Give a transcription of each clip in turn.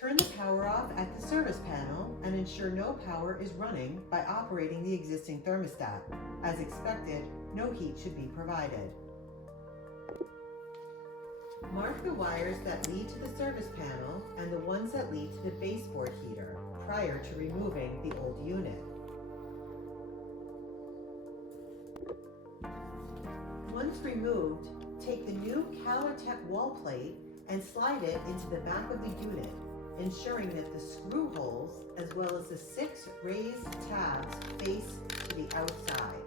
Turn the power off at the service panel and ensure no power is running by operating the existing thermostat. As expected, no heat should be provided. Mark the wires that lead to the service panel and the ones that lead to the baseboard heater prior to removing the old unit. Once removed, take the new KALOR wall plate and slide it into the back of the unit, ensuring that the screw holes as well as the 6 raised tabs face to the outside.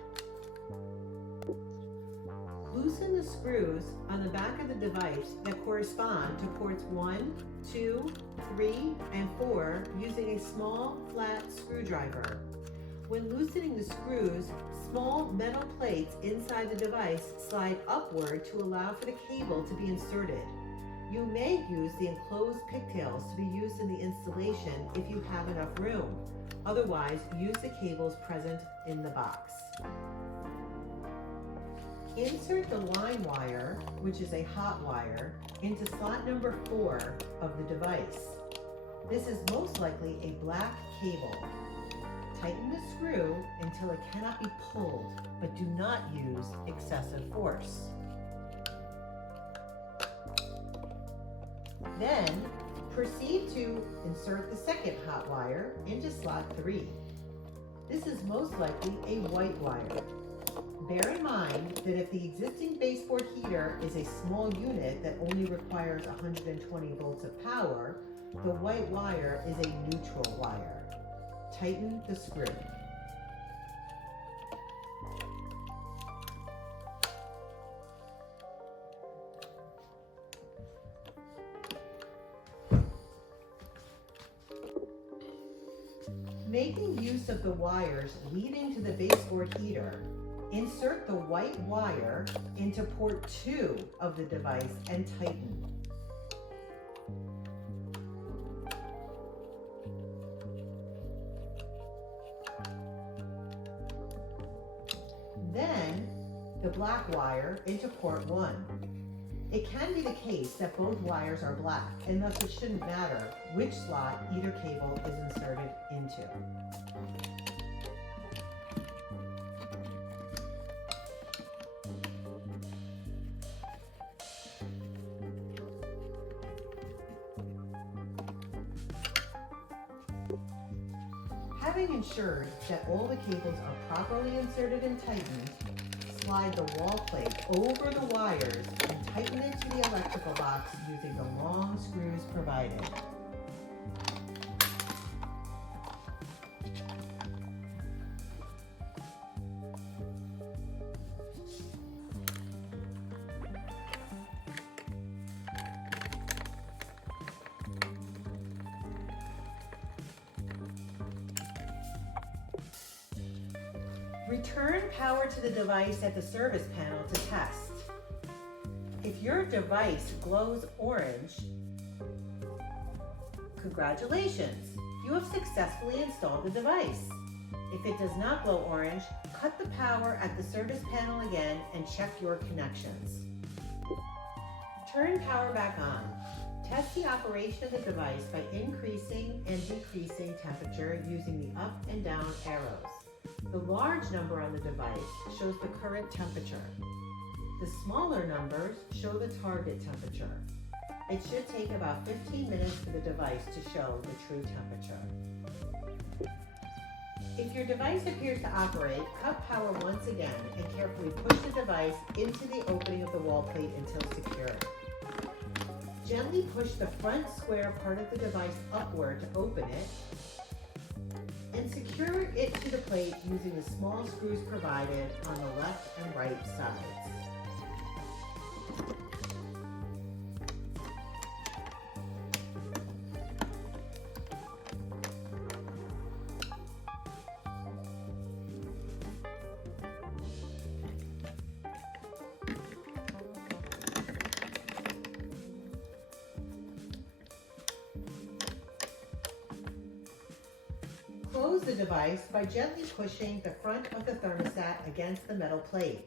Loosen the screws on the back of the device that correspond to ports 1, 2, 3, and 4 using a small flat screwdriver. When loosening the screws, small metal plates inside the device slide upward to allow for the cable to be inserted. You may use the enclosed pigtails to be used in the installation if you have enough room. Otherwise, use the cables present in the box. Insert the line wire, which is a hot wire, into slot number 4 of the device. This is most likely a black cable. Tighten the screw until it cannot be pulled, but do not use excessive force. Then, proceed to insert the second hot wire into slot 3. This is most likely a white wire. Bear in mind that if the existing baseboard heater is a small unit that only requires 120 volts of power, the white wire is a neutral wire. Tighten the screw. Making use of the wires leading to the baseboard heater, insert the white wire into port 2 of the device and tighten. Then, the black wire into port 1. It can be the case that both wires are black, and thus it shouldn't matter which slot either cable is inserted into. Having ensured that all the cables are properly inserted and tightened, slide the wall plate over the wires and tighten it to the electrical box using the long screws provided. Return power to the device at the service panel to test. If your device glows orange, congratulations, you have successfully installed the device. If it does not glow orange, cut the power at the service panel again and check your connections. Turn power back on. Test the operation of the device by increasing and decreasing temperature using the up and down arrows. The large number on the device shows the current temperature. The smaller numbers show the target temperature. It should take about 15 minutes for the device to show the true temperature. If your device appears to operate, cut power once again and carefully push the device into the opening of the wall plate until secure. Gently push the front square part of the device upward to open it, and secure it to the plate using the small screws provided on the left and right sides. Close the device by gently pushing the front of the thermostat against the metal plate.